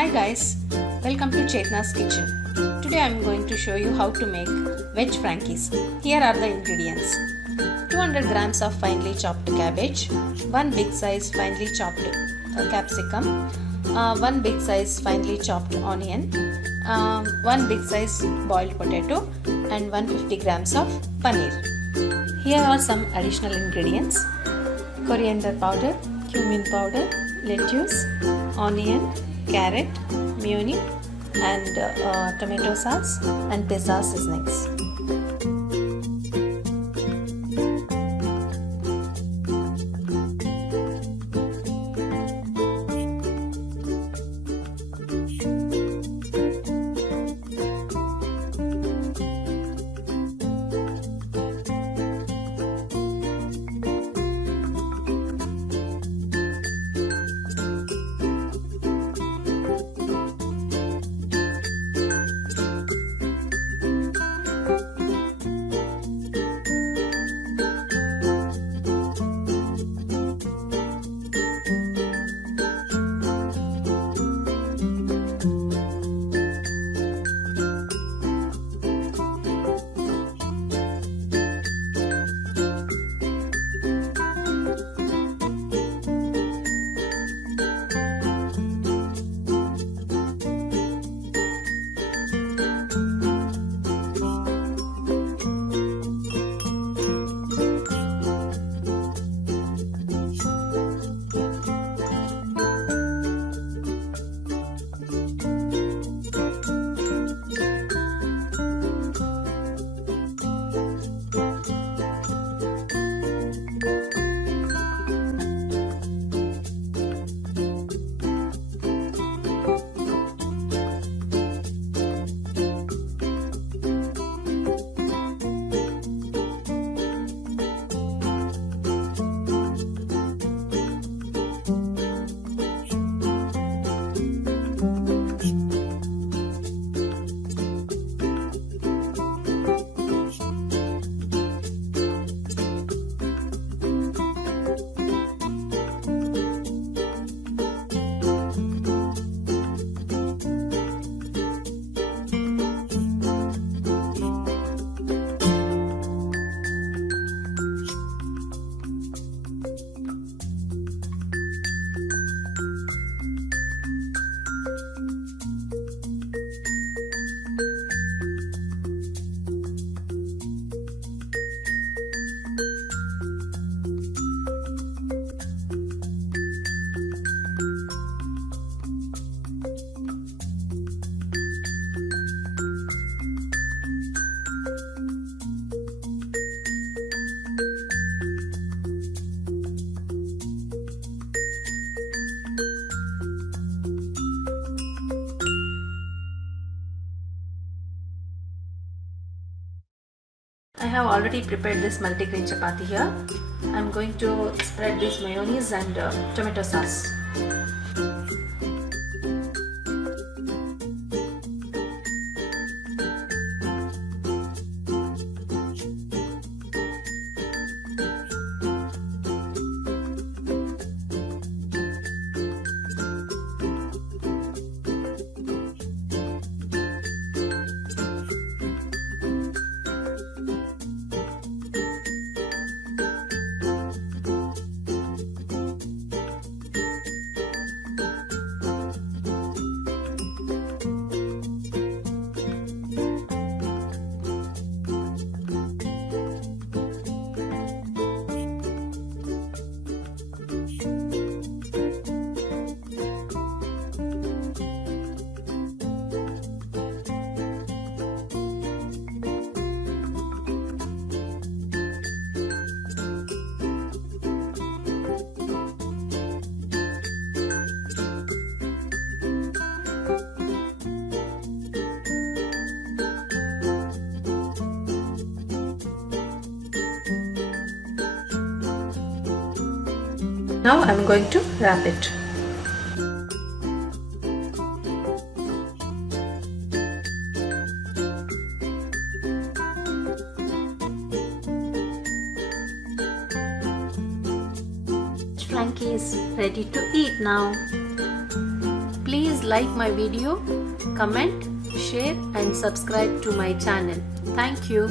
Hi guys, welcome to Chetana's kitchen. Today I am going to show you how to make Veg Frankies. Here are the ingredients. 200 grams of finely chopped cabbage, 1 big size finely chopped capsicum, 1 big size finely chopped onion, 1 big size boiled potato and 150 grams of paneer. Here are some additional ingredients: coriander powder, cumin powder, lettuce, onion, carrot, mayonnaise and tomato sauce and pizza seasonings. I have already prepared this multigrain chapati here. I am going to spread this mayonnaise and tomato sauce. Now I am going to wrap it. Veg Frankies ready to eat now. Please like my video, comment, share and subscribe to my channel. Thank you.